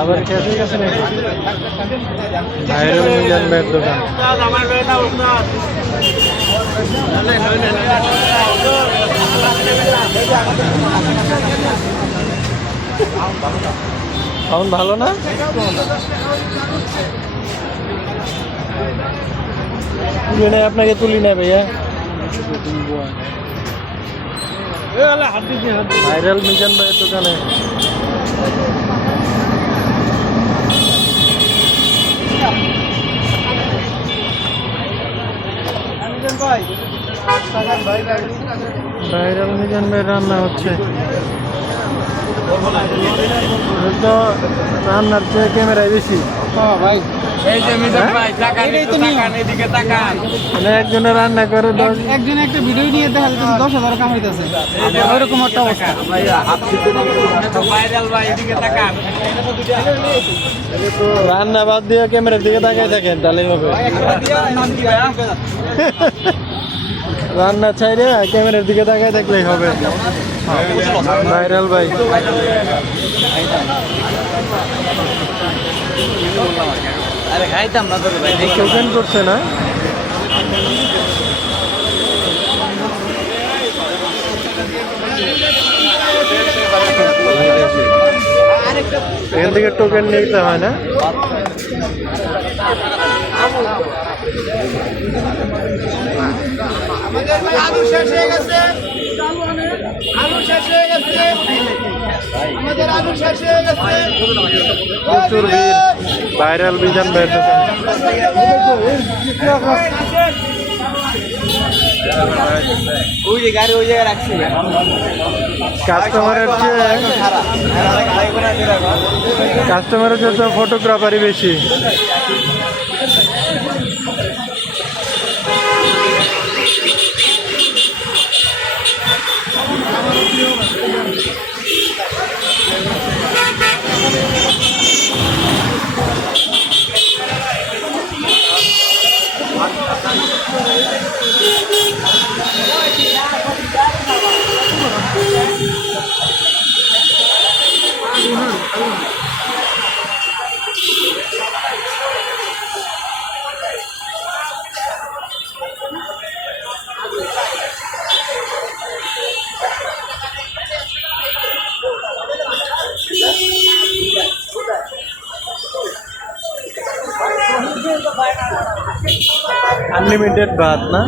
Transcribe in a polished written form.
আবার খেতে গেছে নাকি ভাইরাল মিজান ভাইয়ের দোকান। সাউন্ড ভালো না? তুলি নাই, আপনাকে তুলি নাই ভাইয়া। ভাইরাল মিজান ভাইয়ের দোকানে ভাইরাল মিজান ভাই রান্না হচ্ছে। তো রান্নার চেয়ে ক্যামেরায় বেশি। মানে একজনে রান্না করে একজনে একটা ভিডিও নিয়ে দেখা যাচ্ছে 10,000 কামাইতেছে, ওইরকম একটা অবস্থা। রান্না বাদ দিয়ে ক্যামেরার দিকে তাকাই থাকেন তাহলেই হবে। রান্না চাইলে ক্যামেরার দিকে তাকাই থাকলেই হবে। ভাইরাল ভাই ওপেন করছে না? এখান থেকে টোকেন নিতে হয় না? আলু শেষ হয়ে গেছে, আলু শেষ হয়ে গেছে, আমাদের আলু শেষ হয়ে গেছে। প্রচুর ভিড় ভাইরাল মিজান ভাইয়ের দোকানে। ওই যে গাড়ি ওই জায়গায় রাখছি, কাস্টমারের চেয়ে তো ফটোগ্রাফারই বেশি। আনলিমিটেড ভাত না?